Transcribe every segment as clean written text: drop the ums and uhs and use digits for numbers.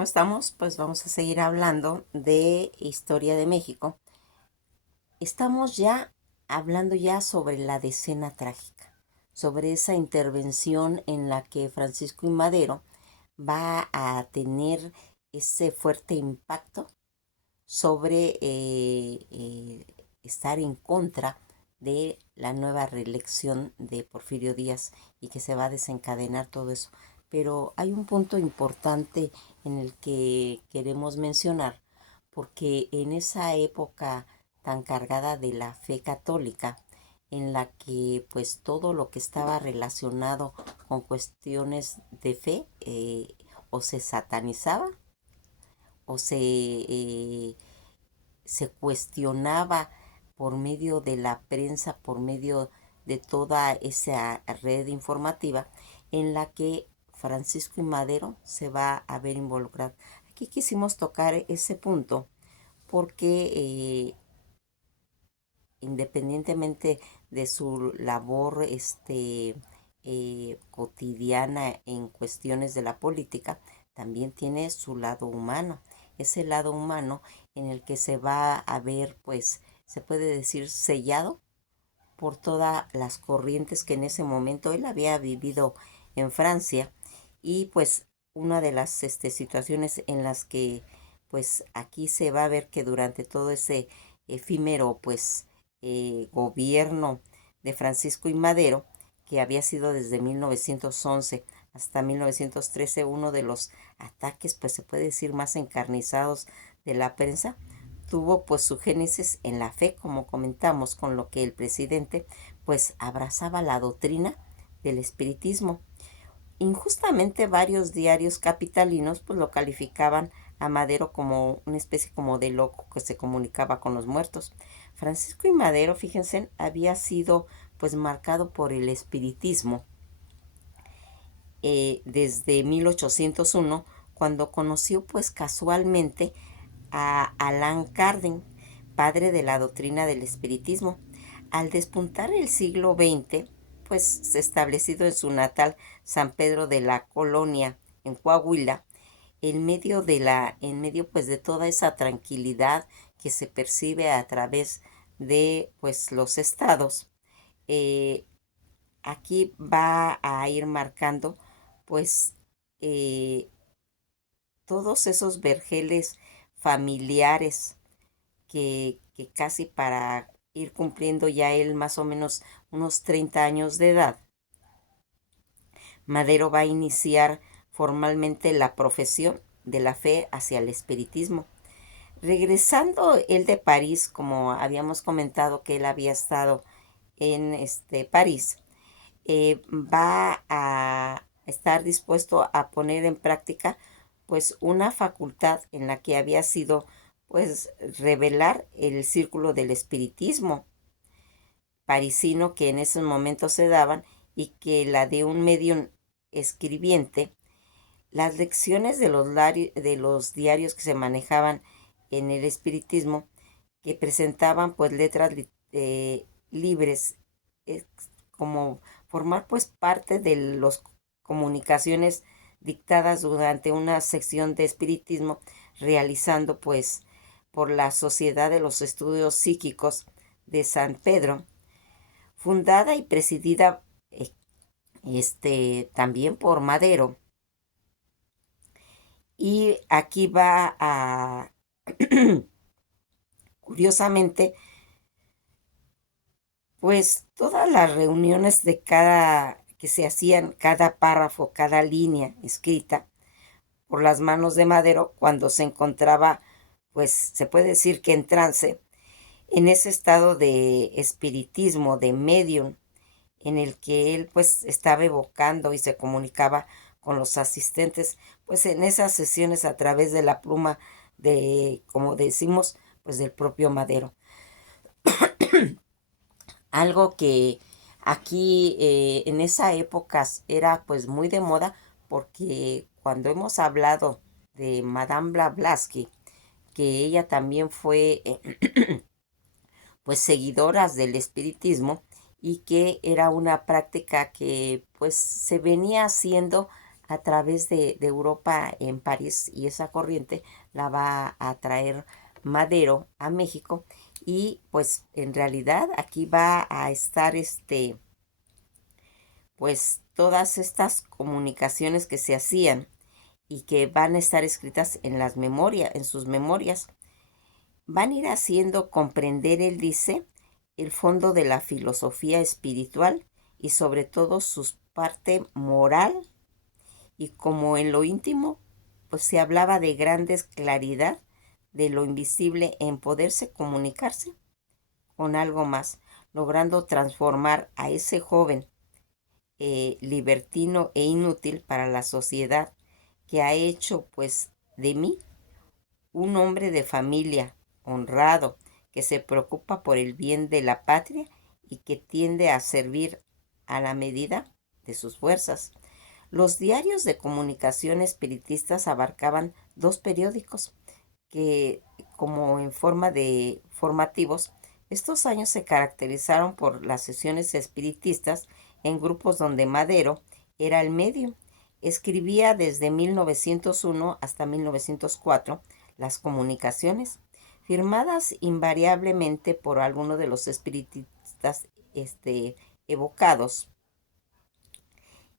¿Cómo estamos? Pues vamos a seguir hablando de historia de México. Estamos ya hablando ya sobre la decena trágica, sobre esa intervención en la que Francisco y Madero va a tener ese fuerte impacto sobre estar en contra de la nueva reelección de Porfirio Díaz y que se va a desencadenar todo eso. Pero hay un punto importante en el que queremos mencionar, porque en esa época tan cargada de la fe católica, en la que pues todo lo que estaba relacionado con cuestiones de fe o se satanizaba o se cuestionaba por medio de la prensa, por medio de toda esa red informativa en la que Francisco y Madero se va a ver involucrado. Aquí quisimos tocar ese punto porque independientemente de su labor cotidiana en cuestiones de la política, también tiene su lado humano. Ese lado humano en el que se va a ver, pues, se puede decir, sellado por todas las corrientes que en ese momento él había vivido en Francia y pues una de las situaciones en las que pues aquí se va a ver que durante todo ese efímero pues gobierno de Francisco y Madero, que había sido desde 1911 hasta 1913 uno de los ataques, pues se puede decir, más encarnizados de la prensa, tuvo pues su génesis en la fe, como comentamos, con lo que el presidente pues abrazaba la doctrina del espiritismo. Injustamente varios diarios capitalinos pues lo calificaban a Madero como una especie como de loco que se comunicaba con los muertos. Francisco y Madero, fíjense, había sido pues marcado por el espiritismo desde 1801, cuando conoció pues casualmente a Allan Kardec, padre de la doctrina del espiritismo. Al despuntar el siglo XX, pues establecido en su natal San Pedro de la Colonia, en Coahuila, en medio pues de toda esa tranquilidad que se percibe a través de pues los estados, eh, aquí va a ir marcando pues eh, todos esos vergeles familiares que casi para ir cumpliendo ya él más o menos unos 30 años de edad, Madero va a iniciar formalmente la profesión de la fe hacia el espiritismo. Regresando él de París, como habíamos comentado que él había estado en París, va a estar dispuesto a poner en práctica pues una facultad en la que había sido pues revelar el círculo del espiritismo parisino que en esos momentos se daban y que la de un medium escribiente, las lecciones de los diarios que se manejaban en el espiritismo, que presentaban pues letras libres, eh, como formar pues parte de las comunicaciones dictadas durante una sección de espiritismo realizando pues por la Sociedad de los Estudios Psíquicos de San Pedro, fundada y presidida también por Madero. Y aquí va a, curiosamente, pues todas las reuniones de que se hacían, cada párrafo, cada línea escrita por las manos de Madero, cuando se encontraba, pues se puede decir que en trance, en ese estado de espiritismo, de medium, en el que él pues estaba evocando y se comunicaba con los asistentes, pues en esas sesiones a través de la pluma de, como decimos, pues del propio Madero. Algo que aquí en esa época era pues muy de moda, porque cuando hemos hablado de Madame Blavatsky, que ella también fue pues seguidoras del espiritismo y que era una práctica que pues se venía haciendo a través de Europa en París, y esa corriente la va a traer Madero a México, y pues en realidad aquí va a estar pues todas estas comunicaciones que se hacían y que van a estar escritas en las memorias, en sus memorias, van a ir haciendo comprender, él dice, el fondo de la filosofía espiritual y sobre todo su parte moral, y como en lo íntimo, pues se hablaba de grandes claridad de lo invisible en poderse comunicarse con algo más, logrando transformar a ese joven libertino e inútil para la sociedad, que ha hecho pues de mí un hombre de familia, honrado, que se preocupa por el bien de la patria y que tiende a servir a la medida de sus fuerzas. Los diarios de comunicación espiritistas abarcaban dos periódicos que, como en forma de formativos, estos años se caracterizaron por las sesiones espiritistas en grupos donde Madero era el medio. Escribía desde 1901 hasta 1904 las comunicaciones, firmadas invariablemente por alguno de los espiritistas evocados.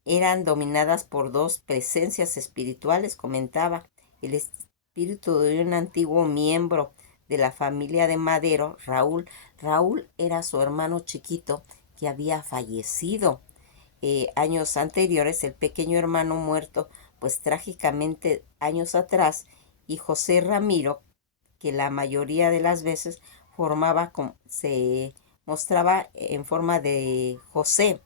Eran dominadas por dos presencias espirituales, comentaba: el espíritu de un antiguo miembro de la familia de Madero, Raúl. Raúl era su hermano chiquito que había fallecido años anteriores, el pequeño hermano muerto pues trágicamente años atrás, y José Ramiro, que la mayoría de las veces se mostraba en forma de José.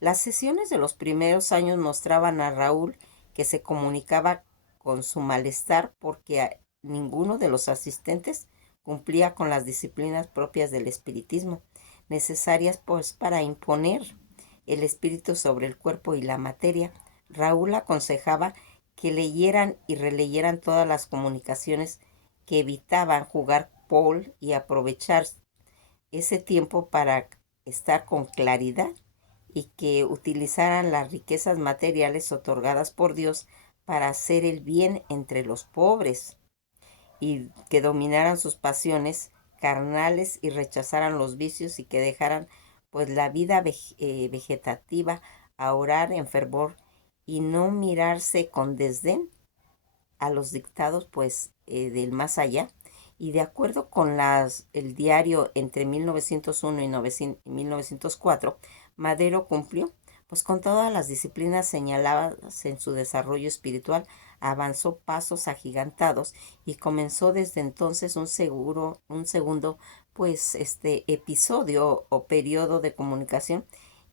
Las sesiones de los primeros años mostraban a Raúl que se comunicaba con su malestar porque ninguno de los asistentes cumplía con las disciplinas propias del espiritismo, necesarias pues para imponer el espíritu sobre el cuerpo y la materia. Raúl aconsejaba que leyeran y releyeran todas las comunicaciones, que evitaban jugar Paul y aprovechar ese tiempo para estar con claridad, y que utilizaran las riquezas materiales otorgadas por Dios para hacer el bien entre los pobres, y que dominaran sus pasiones carnales y rechazaran los vicios, y que dejaran pues la vida vegetativa a orar en fervor y no mirarse con desdén a los dictados pues del más allá. Y de acuerdo con el diario entre 1901 y 1904, Madero cumplió pues con todas las disciplinas señaladas en su desarrollo espiritual, avanzó pasos agigantados y comenzó desde entonces un segundo pues episodio o periodo de comunicación,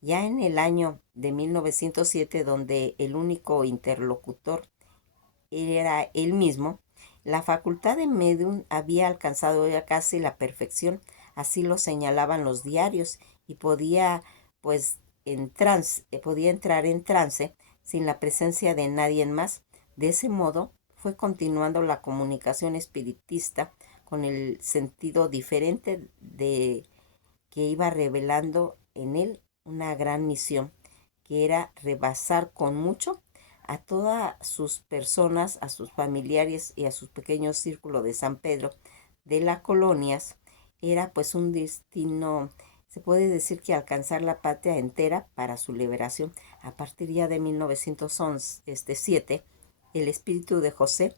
ya en el año de 1907, donde el único interlocutor era él mismo. La facultad de medium había alcanzado ya casi la perfección, así lo señalaban los diarios, y podía pues podía entrar en trance sin la presencia de nadie más. De ese modo fue continuando la comunicación espiritista con el sentido diferente de que iba revelando en él una gran misión, que era rebasar con mucho a todas sus personas, a sus familiares y a su pequeño círculo de San Pedro de las colonias. Era pues un destino, se puede decir, que alcanzar la patria entera para su liberación. A partir ya de 1907, el espíritu de José,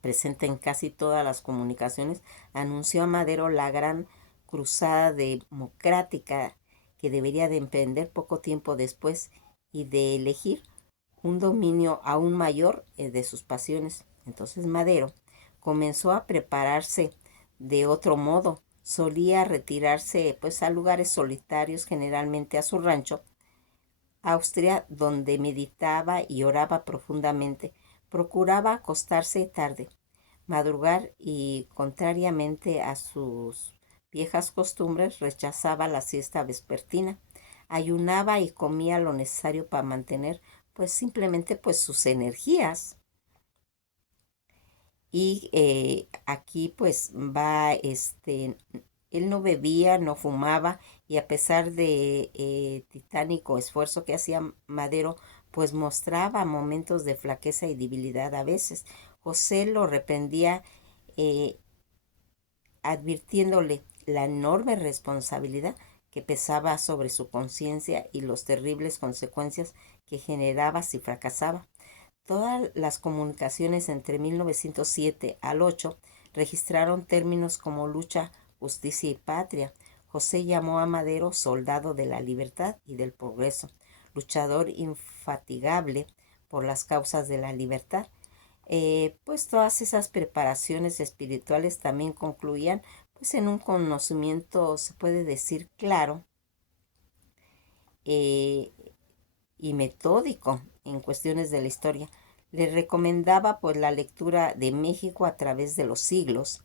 presente en casi todas las comunicaciones, anunció a Madero la gran cruzada democrática que debería de emprender poco tiempo después, y de elegir un dominio aún mayor de sus pasiones. Entonces Madero comenzó a prepararse de otro modo. Solía retirarse pues a lugares solitarios, generalmente a su rancho, Austria, donde meditaba y oraba profundamente. Procuraba acostarse tarde, madrugar, y, contrariamente a sus viejas costumbres, rechazaba la siesta vespertina. Ayunaba y comía lo necesario para mantener pues simplemente pues sus energías. Y aquí pues va, él no bebía, no fumaba, y a pesar de titánico esfuerzo que hacía Madero pues mostraba momentos de flaqueza y debilidad a veces. José lo reprendía, eh, advirtiéndole la enorme responsabilidad que pesaba sobre su conciencia y las terribles consecuencias que generaba si fracasaba. Todas las comunicaciones entre 1907 al 8 registraron términos como lucha, justicia y patria. José llamó a Madero soldado de la libertad y del progreso, luchador infatigable por las causas de la libertad. Pues todas esas preparaciones espirituales también concluían pues en un conocimiento, se puede decir, claro, eh, y metódico en cuestiones de la historia. Le recomendaba pues la lectura de México a través de los siglos,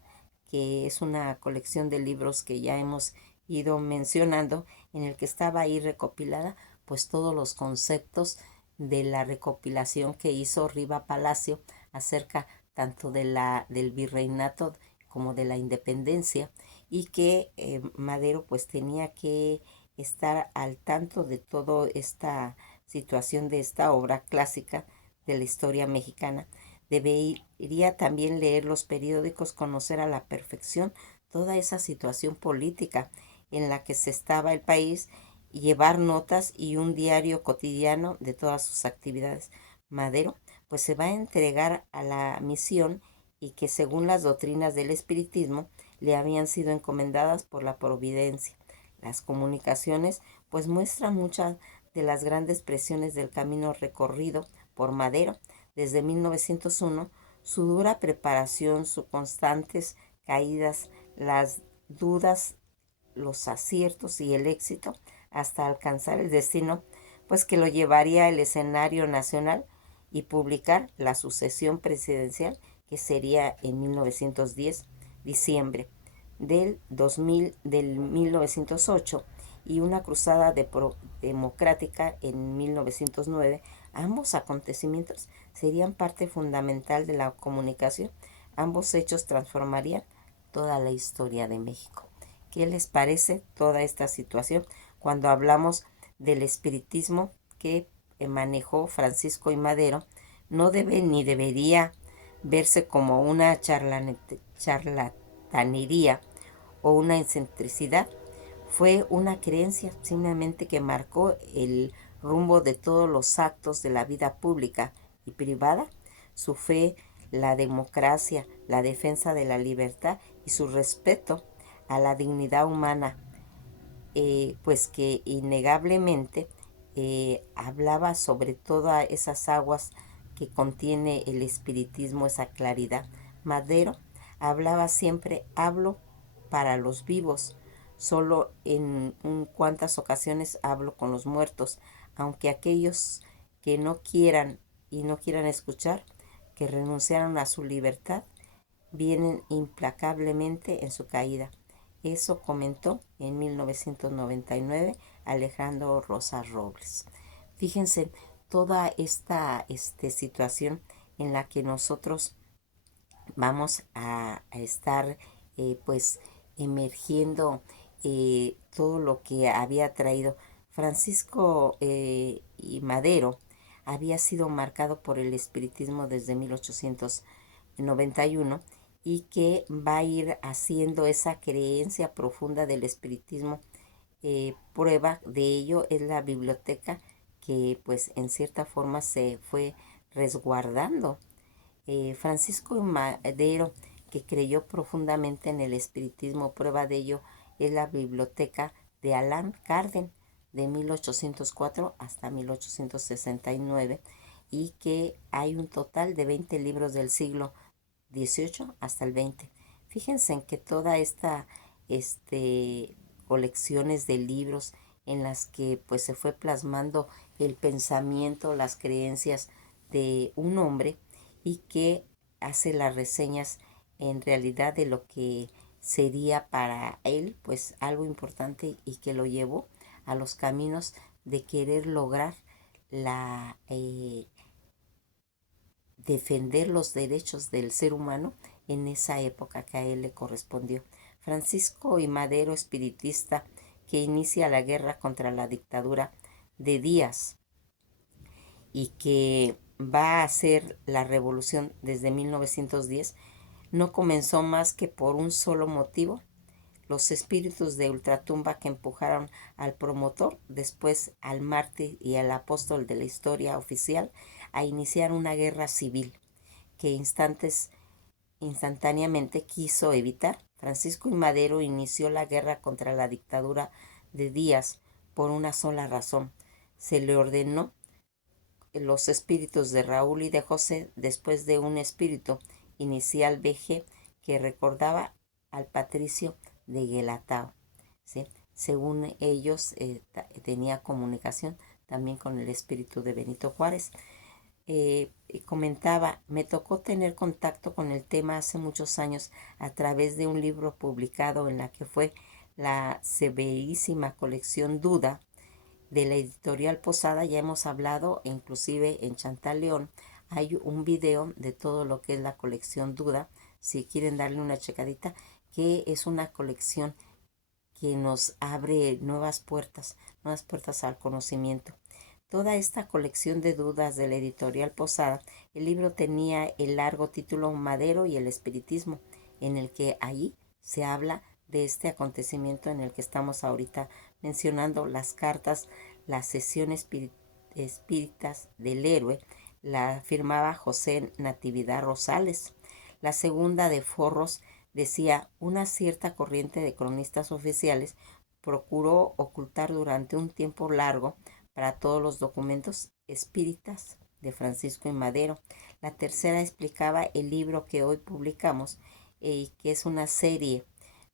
que es una colección de libros que ya hemos ido mencionando, en el que estaba ahí recopilada pues todos los conceptos de la recopilación que hizo Riva Palacio acerca tanto del virreinato como de la independencia, y que Madero pues tenía que estar al tanto de toda esta situación de esta obra clásica de la historia mexicana. Debería también leer los periódicos, conocer a la perfección toda esa situación política en la que se estaba el país, y llevar notas y un diario cotidiano de todas sus actividades. Madero pues se va a entregar a la misión, y que según las doctrinas del espiritismo le habían sido encomendadas por la providencia. Las comunicaciones pues muestran muchas de las grandes presiones del camino recorrido por Madero desde 1901, su dura preparación, sus constantes caídas, las dudas, los aciertos y el éxito hasta alcanzar el destino, pues que lo llevaría al escenario nacional y publicar la sucesión presidencial, que sería en 1910, diciembre del 1908, y una cruzada democrática en 1909. Ambos acontecimientos serían parte fundamental de la comunicación. Ambos hechos transformarían toda la historia de México. ¿Qué les parece toda esta situación cuando hablamos del espiritismo que manejó Francisco y Madero? No debe ni debería verse como una charlatanería o una excentricidad. Fue una creencia simplemente que marcó el rumbo de todos los actos de la vida pública y privada. Su fe, la democracia, la defensa de la libertad y su respeto a la dignidad humana, pues que innegablemente hablaba sobre todas esas aguas que contiene el espiritismo, esa claridad. Madero hablaba siempre: hablo para los vivos, solo en cuantas ocasiones hablo con los muertos, aunque aquellos que no quieran y no quieran escuchar, que renunciaron a su libertad, vienen implacablemente en su caída. Eso comentó en 1999 Alejandro Rosas Robles. Fíjense toda esta situación en la que nosotros vamos a estar pues emergiendo todo lo que había traído Francisco y Madero. Había sido marcado por el espiritismo desde 1891, y que va a ir haciendo esa creencia profunda del espiritismo. Prueba de ello es la biblioteca que pues en cierta forma se fue resguardando. Francisco Madero, que creyó profundamente en el espiritismo, prueba de ello es la biblioteca de Allan Kardec de 1804 hasta 1869, y que hay un total de 20 libros del siglo XVIII hasta el XX. Fíjense en que toda esta colecciones de libros en las que pues se fue plasmando el pensamiento, las creencias de un hombre, y que hace las reseñas en realidad de lo que sería para él pues algo importante, y que lo llevó a los caminos de querer lograr la defender los derechos del ser humano en esa época que a él le correspondió. Francisco y Madero, espiritista, que inicia la guerra contra la dictadura de Díaz, y que va a hacer la revolución desde 1910, no comenzó más que por un solo motivo: los espíritus de ultratumba que empujaron al promotor, después al mártir y al apóstol de la historia oficial, a iniciar una guerra civil que instantáneamente quiso evitar. Francisco I. Madero inició la guerra contra la dictadura de Díaz por una sola razón: se le ordenó los espíritus de Raúl y de José después de un espíritu inicial BG que recordaba al patricio de Guelatao, ¿sí? Según ellos, tenía comunicación también con el espíritu de Benito Juárez. Comentaba: me tocó tener contacto con el tema hace muchos años a través de un libro publicado en la que fue la severísima colección Duda de la editorial Posada. Ya hemos hablado, inclusive en Chantal León hay un video de todo lo que es la colección Duda, si quieren darle una checadita, que es una colección que nos abre nuevas puertas al conocimiento. Toda esta colección de dudas de la editorial Posada, el libro tenía el largo título Madero y el espiritismo, en el que ahí se habla de este acontecimiento en el que estamos ahorita mencionando: las cartas, la sesión espíritas del héroe, la firmaba José Natividad Rosales. La segunda, de Forros, decía: una cierta corriente de cronistas oficiales procuró ocultar durante un tiempo largo para todos los documentos espíritas de Francisco I. Madero. La tercera explicaba el libro que hoy publicamos, que es una serie.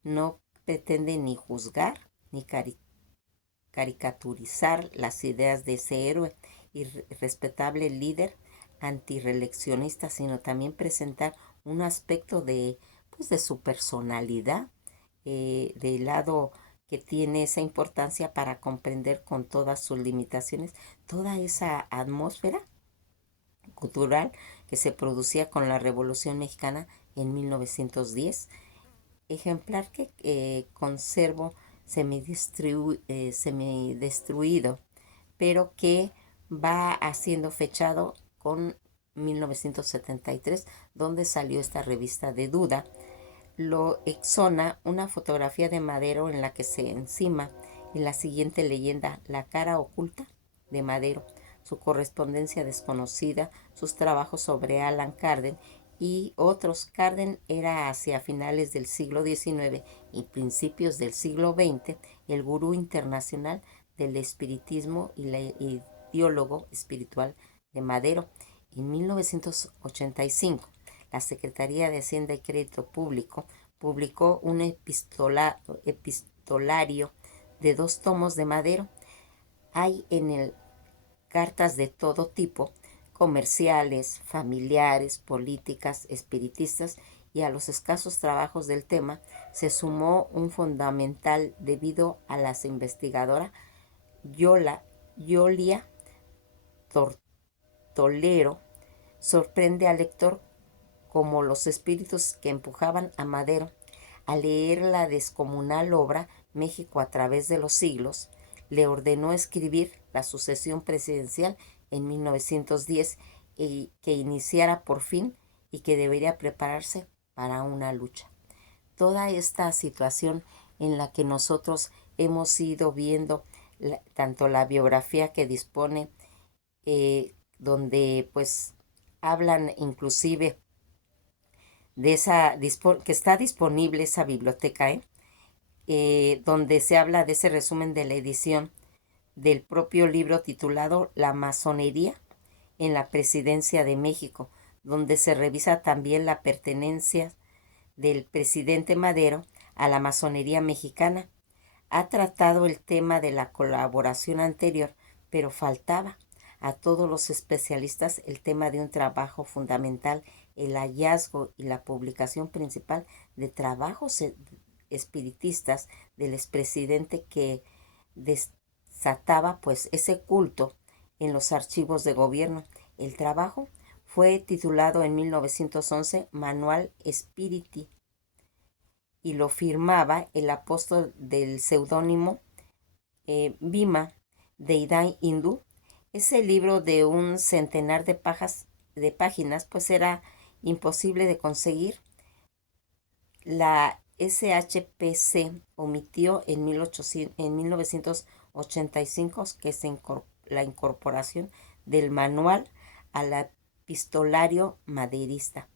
No pretende ni juzgar ni caricaturizar las ideas de ese héroe y respetable líder antireeleccionista, sino también presentar un aspecto de su personalidad, del lado que tiene esa importancia para comprender con todas sus limitaciones toda esa atmósfera cultural que se producía con la Revolución Mexicana en 1910. Ejemplar que conservo semidestruido, pero que va siendo fechado con 1973, donde salió esta revista de Duda. Lo exona una fotografía de Madero en la que se encima en la siguiente leyenda: la cara oculta de Madero, su correspondencia desconocida, sus trabajos sobre Alan Kardec y otros. Kardec era hacia finales del siglo XIX y principios del siglo XX el gurú internacional del espiritismo y el ideólogo espiritual de Madero. En 1985, la Secretaría de Hacienda y Crédito Público publicó un epistolario de 2 tomos de Madero. Hay en él cartas de todo tipo: comerciales, familiares, políticas, espiritistas, y a los escasos trabajos del tema se sumó un fundamental debido a la investigadora Yolia Tortolero. Sorprende al lector como los espíritus que empujaban a Madero a leer la descomunal obra México a través de los siglos le ordenó escribir la sucesión presidencial en 1910 y que iniciara por fin y que debería prepararse para una lucha. Toda esta situación en la que nosotros hemos ido viendo tanto la biografía que dispone, donde pues hablan inclusive de que está disponible esa biblioteca, donde se habla de ese resumen de la edición del propio libro titulado La masonería en la presidencia de México, donde se revisa también la pertenencia del presidente Madero a la masonería mexicana. Ha tratado el tema de la colaboración anterior, pero faltaba a todos los especialistas el tema de un trabajo fundamental: el hallazgo y la publicación principal de trabajos espiritistas del expresidente, que desataba pues ese culto en los archivos de gobierno. El trabajo fue titulado en 1911 Manual Spiriti y lo firmaba el apóstol del seudónimo Bhima, deidad hindú, Ese libro de un centenar de páginas, pues era imposible de conseguir. La SHPC omitió en 1985 que es la incorporación del manual al epistolario maderista.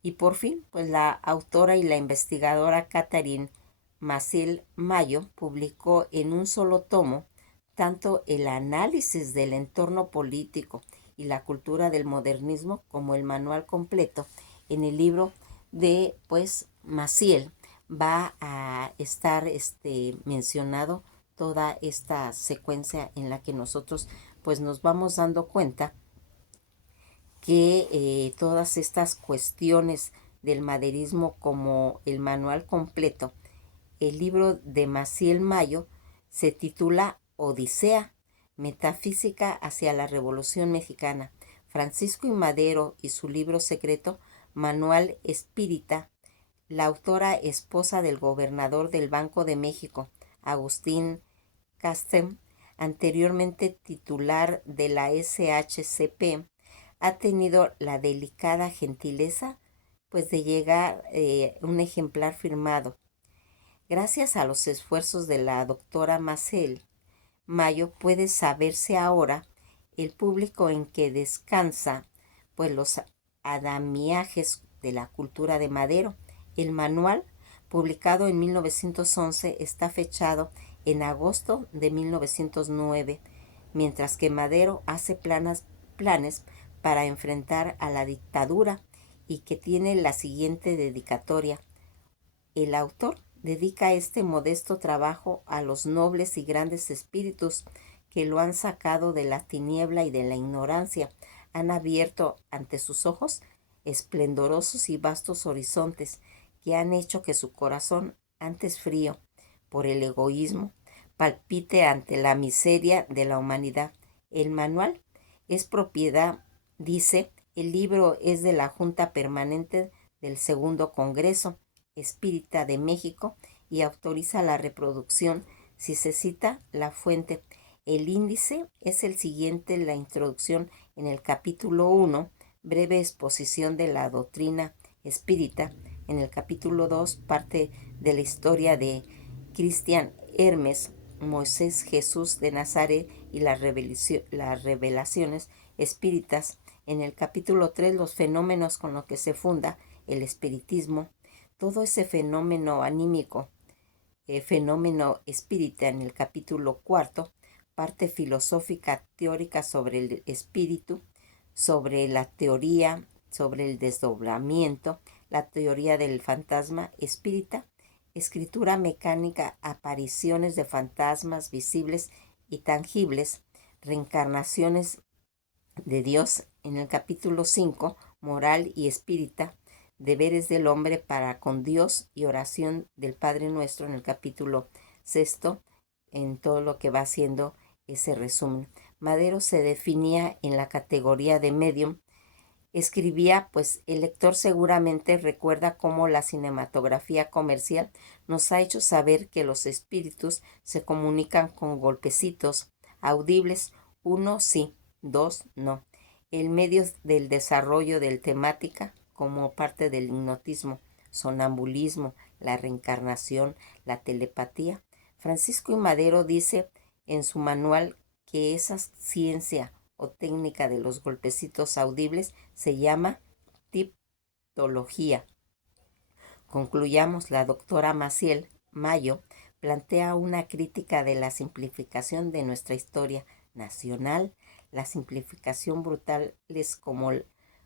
Y por fin, pues la autora y la investigadora Catherine Maciel Mayo publicó en un solo tomo tanto el análisis del entorno político y la cultura del modernismo como el manual completo. En el libro de pues Maciel va a estar mencionado toda esta secuencia en la que nosotros pues nos vamos dando cuenta que todas estas cuestiones del maderismo como el manual completo, el libro de Maciel Mayo se titula Odisea, Metafísica hacia la Revolución Mexicana. Francisco I. Madero y su libro secreto, Manual Espírita, la autora esposa del gobernador del Banco de México, Agustín Castem, anteriormente titular de la SHCP, ha tenido la delicada gentileza pues de llegar un ejemplar firmado. Gracias a los esfuerzos de la doctora Maciel Mayo puede saberse ahora el público en que descansa pues los andamiajes de la cultura de Madero. El manual, publicado en 1911, está fechado en agosto de 1909, mientras que Madero hace planes para enfrentar a la dictadura y que tiene la siguiente dedicatoria. El autor dedica este modesto trabajo a los nobles y grandes espíritus que lo han sacado de la tiniebla y de la ignorancia, han abierto ante sus ojos esplendorosos y vastos horizontes que han hecho que su corazón, antes frío por el egoísmo, palpite ante la miseria de la humanidad. El manual es propiedad, dice, el libro es de la Junta Permanente del Segundo Congreso Espírita de México y autoriza la reproducción si se cita la fuente. El índice es el siguiente: la introducción en el capítulo 1, breve exposición de la doctrina espírita; en el capítulo 2, parte de la historia de Cristian Hermes, Moisés Jesús de Nazaret y las revelaciones espíritas; en el capítulo 3, los fenómenos con los que se funda el espiritismo, todo ese fenómeno anímico, fenómeno espírita; en el capítulo 4, parte filosófica teórica sobre el espíritu, sobre la teoría, sobre el desdoblamiento, la teoría del fantasma espírita, escritura mecánica, apariciones de fantasmas visibles y tangibles, reencarnaciones de Dios; en el capítulo 5, moral y espírita, deberes del hombre para con Dios y oración del Padre Nuestro; en el capítulo 6, en todo lo que va haciendo ese resumen. Madero se definía en la categoría de medium. Escribía, pues el lector seguramente recuerda cómo la cinematografía comercial nos ha hecho saber que los espíritus se comunican con golpecitos audibles, uno sí, dos no. El medio del desarrollo del temática como parte del hipnotismo, sonambulismo, la reencarnación, la telepatía. Francisco I. Madero dice en su manual que esa ciencia o técnica de los golpecitos audibles se llama tipología. Concluyamos, la doctora Maciel Mayo plantea una crítica de la simplificación de nuestra historia nacional. La simplificación brutales como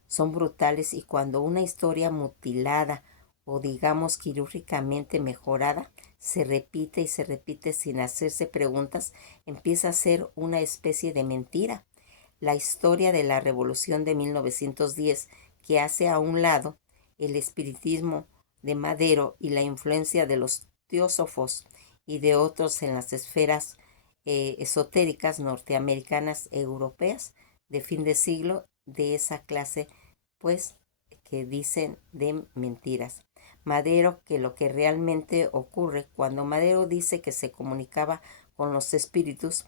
son brutales, y cuando una historia mutilada o digamos quirúrgicamente mejorada se repite y se repite sin hacerse preguntas, empieza a ser una especie de mentira. La historia de la Revolución de 1910, que hace a un lado el espiritismo de Madero y la influencia de los teósofos y de otros en las esferas esotéricas norteamericanas e europeas de fin de siglo, de esa clase, pues, que dicen de mentiras. Madero, que lo que realmente ocurre, cuando Madero dice que se comunicaba con los espíritus,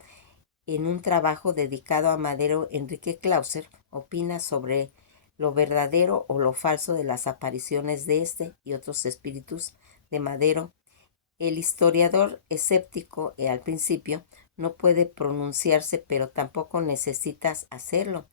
en un trabajo dedicado a Madero, Enrique Clauser opina sobre lo verdadero o lo falso de las apariciones de este y otros espíritus de Madero. El historiador escéptico al principio no puede pronunciarse, pero tampoco necesitas hacerlo.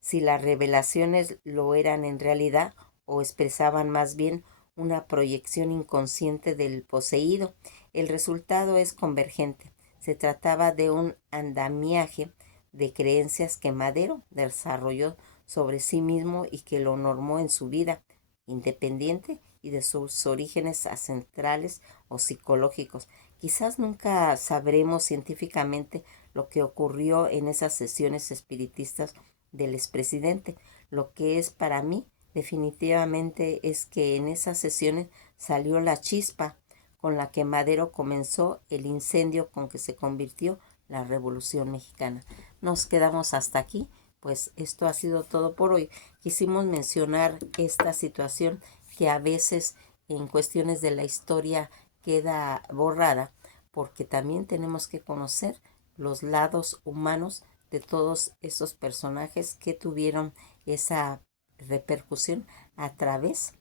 Si las revelaciones lo eran en realidad o expresaban más bien una proyección inconsciente del poseído, el resultado es convergente. Se trataba de un andamiaje de creencias que Madero desarrolló sobre sí mismo y que lo normó en su vida, independiente y de sus orígenes ancestrales o psicológicos. Quizás nunca sabremos científicamente lo que ocurrió en esas sesiones espiritistas del expresidente. Lo que es para mí definitivamente es que en esas sesiones salió la chispa con la que Madero comenzó el incendio con que se convirtió la Revolución Mexicana. Nos quedamos hasta aquí, pues esto ha sido todo por hoy. Quisimos mencionar esta situación que a veces en cuestiones de la historia queda borrada, porque también tenemos que conocer los lados humanos de todos esos personajes que tuvieron esa repercusión a través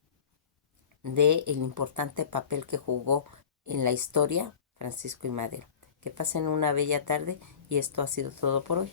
del importante papel que jugó en la historia Francisco y Madero. Que pasen una bella tarde y esto ha sido todo por hoy.